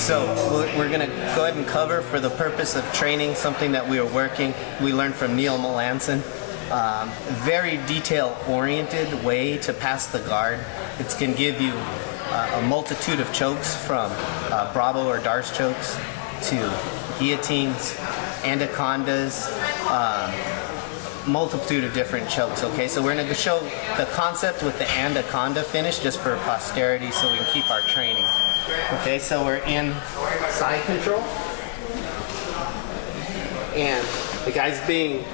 So we're going to go ahead and cover, for the purpose of training, something that we learned from Neil Melanson. Very detail-oriented way to pass the guard. It can give you a multitude of chokes, from Bravo or Darce chokes to guillotines, anacondas, multitude of different chokes. Okay, so we're going to show the concept with the anaconda finish just for posterity, so we can keep our training. Okay, so we're in side control, and the guy's being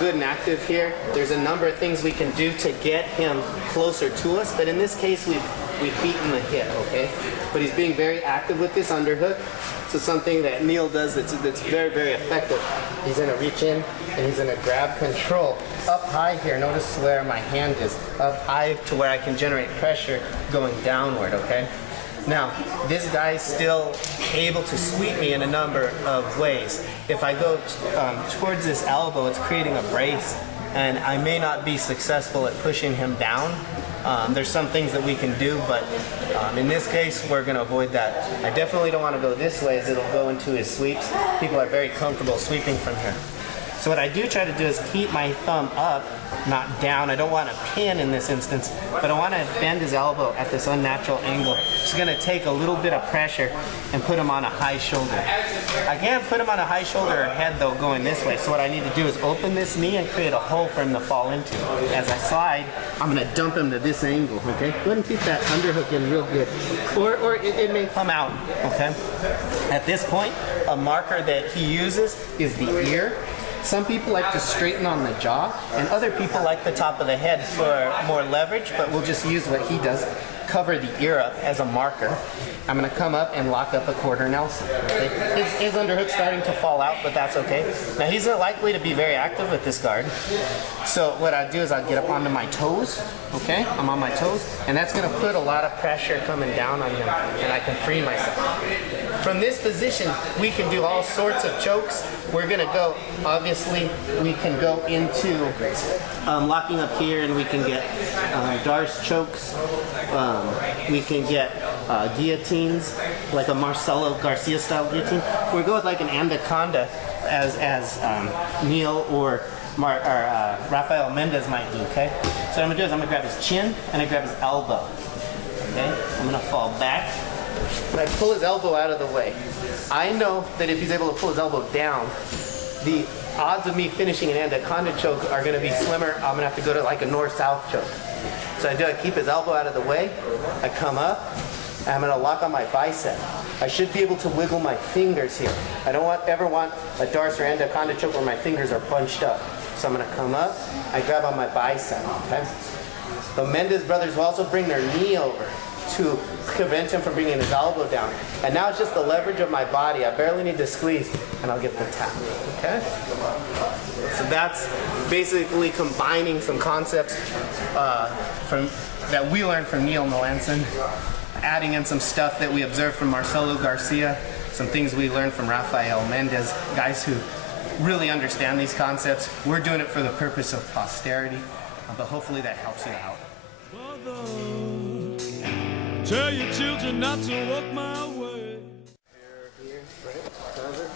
good and active here. There's a number of things we can do to get him closer to us, but in this case we've beaten the hip, okay? But he's being very active with this underhook. So something that Neil does that's very, very effective. He's gonna reach in and he's gonna grab control up high here. Notice where my hand is, up high to where I can generate pressure going downward, okay? Now, this guy's still able to sweep me in a number of ways. If I go towards this elbow, it's creating a brace, and I may not be successful at pushing him down. There's some things that we can do, but in this case, we're going to avoid that. I definitely don't want to go this way, as it'll go into his sweeps. People are very comfortable sweeping from here. So what I do try to do is keep my thumb up, not down. I don't want to pin in this instance, but I want to bend his elbow at this unnatural angle. It's going to take a little bit of pressure and put him on a high shoulder. I can't put him on a high shoulder or head though going this way, so what I need to do is open this knee and create a hole for him to fall into. As I slide, I'm going to dump him to this angle, okay? Go ahead and keep that underhook in real good. Or it may come out, okay? At this point, a marker that he uses is the ear. Some people like to straighten on the jaw, and other people like the top of the head for more leverage, but we'll just use what he does, cover the ear up as a marker. I'm going to come up and lock up a quarter Nelson. Okay? His underhook's starting to fall out, but that's okay. Now he's likely to be very active with this guard. So what I do is I get up onto my toes, okay? I'm on my toes, and that's going to put a lot of pressure coming down on him, and I can free myself. From this position, we can do all sorts of chokes. We're going to go, obviously, we can go into locking up here, and we can get Darce chokes. We can get guillotines, like a Marcelo Garcia style guillotine. We go with like an anaconda, as Neil or Rafael Mendez might do, okay? So what I'm going to do is I'm going to grab his chin and I grab his elbow, okay? I'm going to fall back. When I pull his elbow out of the way, I know that if he's able to pull his elbow down, the odds of me finishing an Anaconda choke are going to be slimmer. I'm going to have to go to like a north-south choke. So I keep his elbow out of the way, I come up, and I'm going to lock on my bicep. I should be able to wiggle my fingers here. I don't ever want a Darce or Anaconda choke where my fingers are bunched up. So I'm going to come up, I grab on my bicep, okay? The Mendez brothers will also bring their knee over to prevent him from bringing his elbow down. And now it's just the leverage of my body. I barely need to squeeze, and I'll get the tap, okay? So that's basically combining some concepts that we learned from Neil Melanson, adding in some stuff that we observed from Marcelo Garcia, some things we learned from Rafael Mendez, guys who really understand these concepts. We're doing it for the purpose of posterity, but hopefully that helps you out. Tell your children not to walk my way. Here, right, cover,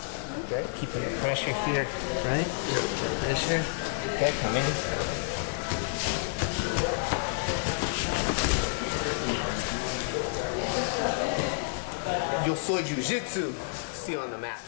okay, keeping the pressure here, right, pressure, okay, come in. Yo soy Jiu Jitsu, see you on the mat.